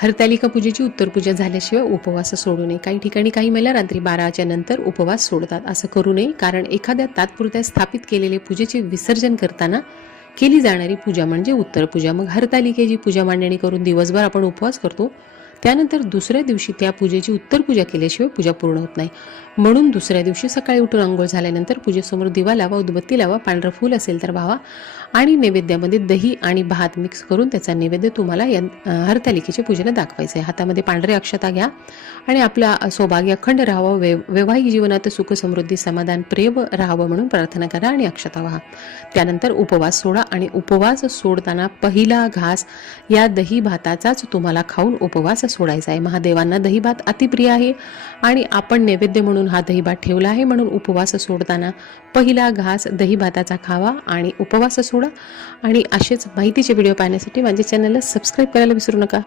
हरतालिका पूजेची उत्तर पूजा झाल्याशिवाय उपवास सोडू नये। काही ठिकाणी काही महिला रात्री 12च्या नंतर उपवास सोडतात। असं करू नये, कारण एखाद्या तात्पुरत्या स्थापित केलेले पूजेचे विसर्जन करताना केली जाणारी पूजा म्हणजे उत्तर पूजा। मग हरतालिकेची पूजा मांडणी करून दिवसभर आपण उपवास करतो, त्यानंतर दुसऱ्या दिवशी त्या पूजेची उत्तर पूजा केल्याशिवाय पूजा पूर्ण होत नाही। म्हणून दुसऱ्या दिवशी सकाळी उठून अंघोळ झाल्यानंतर पूजेसमोर दिवा लावा, उदबत्ती लावा, पांढरं फूल असेल तर वाहा आणि नैवेद्यामध्ये दही आणि भात मिक्स करून त्याचा नैवेद्य तुम्हाला या हरतालिकेच्या पूजेला दाखवायचा आहे। हातामध्ये पांढरे अक्षता घ्या आणि आपला सौभाग्य अखंड राहावं, वैवाहिक जीवनात सुख समृद्धी समाधान प्रेम राहावं म्हणून प्रार्थना करा आणि अक्षता वाहा। त्यानंतर उपवास सोडा आणि उपवास सोडताना पहिला घास या दही भाताचाच तुम्हाला खाऊन उपवास सोडायचा आहे। महादेवांना दही भात अतिप्रिय आहे आणि आपण नैवेद्य म्हणून हा दही भात ठेवला आहे, म्हणून उपवास सोडताना पहिला घास दही भाताचा खावा आणि उपवास सोडा। आणि असेच माहितीचे व्हिडिओ पाहण्यासाठी माझ्या चॅनलला सबस्क्राईब करायला विसरू नका।